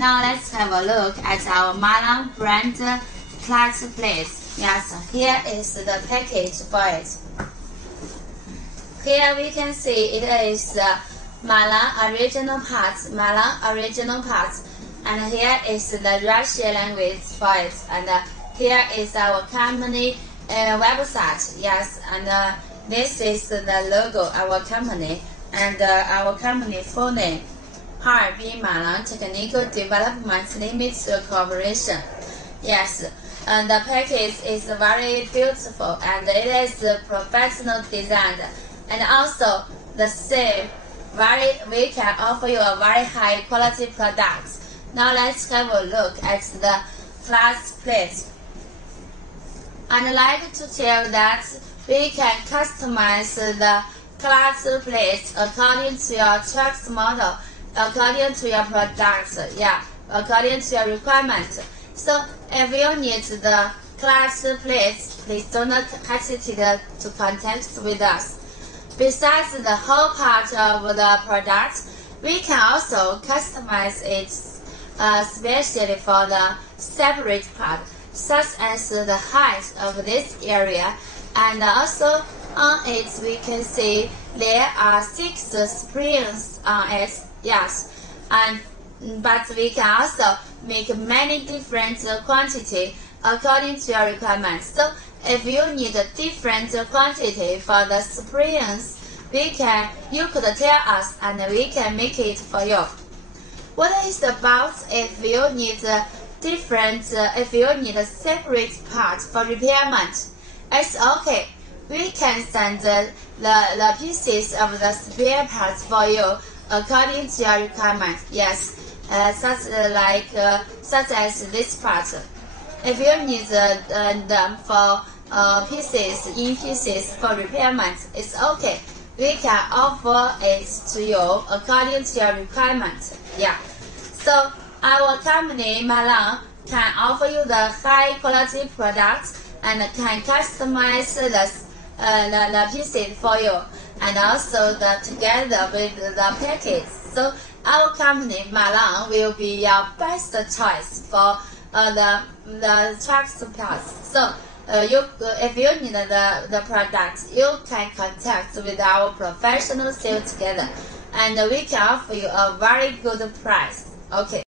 Now let's have a look at our Malang brand clutch plates. Yes, here is the package for it. Here we can see it is Malang original parts, Malang original parts. And here is the Russian language for it. And here is our company website. Yes, and this is the logo of our company and our company full name. Harbin Malang Technical Development Limited Corporation. Yes, and the package is very beautiful and it is professional designed, and also the same. We can offer you a very high quality product. Now let's have a look at the clutch plate. I'd like to tell that we can customize the clutch plate according to your truck's model, according to your product, according to your requirement. So if you need the clutch plates, please do not hesitate to contact with us. Besides the whole part of the product, we can also customize it especially for the separate part, such as the height of this area, and also on it we can see there are 6 springs on it. Yes, but we can also make many different quantity according to your requirements. So if you need a different quantity for the springs, you could tell us and we can make it for you. What is about if you need a separate part for repairment? It's okay. We can send the pieces of the spare parts for you according to your requirements. Yes, such as this part. If you need them for pieces for repairment, it's okay. We can offer it to you according to your requirement. Yeah. So our company Malang can offer you the high quality products and can customize the pieces for you, and also together with the package. So our company Malang will be your best choice for the truck's parts. So if you need the product, you can contact with our professional sales together, and we can offer you a very good price. Okay.